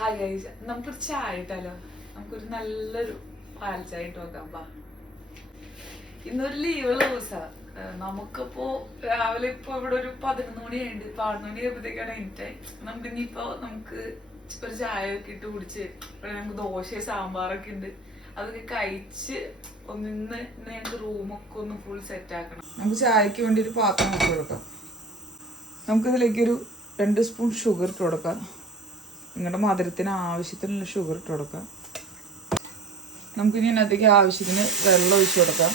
Hi guys, നമുക്കൊരു ചായ ഇട്ടാലോ? നമുക്കൊരു നല്ലൊരു പാൽ ചായ ഇട്ട് നോക്കാം. ബാ, ഇന്നൊരു ലീവുള്ള ദിവസാ. നമുക്കിപ്പോ രാവിലെ ഇപ്പൊ ഇവിടെ ഒരു 11 മണിയായിട്ട് 11 മണി ആയപ്പോഴത്തേക്കാണ് എനിറ്റായി. നമുക്ക് ഒരു ചായ ഒക്കെ ഇട്ട് കുടിച്ച് ഇവിടെ നമുക്ക് ദോശ സാമ്പാറൊക്കെ ഉണ്ട്. അതൊക്കെ കഴിച്ച് ഇന്ന് ഞങ്ങൾക്ക് റൂമൊക്കെ ഒന്ന് ഫുൾ സെറ്റ് ആക്കണം. നമുക്ക് ചായക്ക് വേണ്ടി ഒരു പാത്രം ഇട്ട് കൊടുക്കാം. നമുക്കിതിലേക്കൊരു 2 സ്പൂൺ ഷുഗർ ഇട്ട് കൊടുക്കാം. നിങ്ങളുടെ മധുരത്തിന് ആവശ്യത്തിനുള്ള ഷുഗർ ഇട്ട് കൊടുക്കാം. നമുക്കിനി ഇതിനകത്തേക്ക് ആവശ്യത്തിന് വെള്ളം ഒഴിച്ചു കൊടുക്കാം.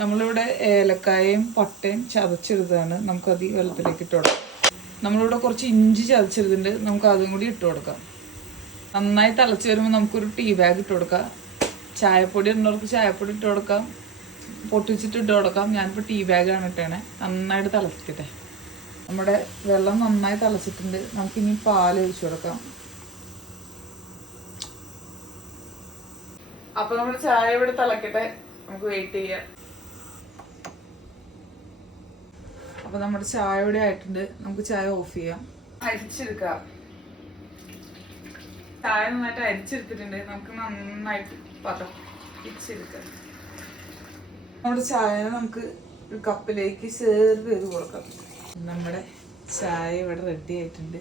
നമ്മളിവിടെ ഏലക്കായയും പട്ടയും ചതച്ചെടുത്താണ് നമുക്കത് ഈ വെള്ളത്തിലേക്ക് ഇട്ട് കൊടുക്കാം. നമ്മളിവിടെ കുറച്ച് ഇഞ്ചി ചതച്ചെടുത്തിട്ടുണ്ട്, നമുക്ക് അതും കൂടി ഇട്ട് കൊടുക്കാം. നന്നായി തിളച്ച് വരുമ്പോൾ നമുക്കൊരു ടീ ബാഗ് ഇട്ട് കൊടുക്കാം. ചായപ്പൊടി ഉള്ളവർക്ക് ചായപ്പൊടി ഇട്ട് കൊടുക്കാം, പൊട്ടിച്ചിട്ട് ഇട്ട് കൊടുക്കാം. ഞാനിപ്പോൾ ടീ ബാഗാണ് ഇട്ടേണേ. നന്നായിട്ട് തിളക്കട്ടെ. നമ്മുടെ വെള്ളം നന്നായി തിളച്ചിട്ടുണ്ട്. നമുക്കിനി പാൽ ഒഴിച്ചു കൊടുക്കാം. അപ്പൊ നമ്മുടെ ചായ ഇവിടെ തിളക്കട്ടെ, നമുക്ക് വെയിറ്റ് ചെയ്യാം. അപ്പൊ നമ്മുടെ ചായ ഇവിടെ ആയിട്ടുണ്ട്. നമുക്ക് ചായ ഓഫ് ചെയ്യാം. അരിച്ചെടുക്കാം. ചായ നന്നായിട്ട് അരിച്ചെടുത്തിട്ടുണ്ട്. നമുക്ക് നന്നായിട്ട് പതപ്പിച്ചെടുക്കാം. നമ്മുടെ ചായ നമുക്ക് ഒരു കപ്പിലേക്ക് സെർവ് ചെയ്ത് കൊടുക്കാം. നമ്മുടെ ചായ ഇവിടെ റെഡി ആയിട്ടുണ്ട്.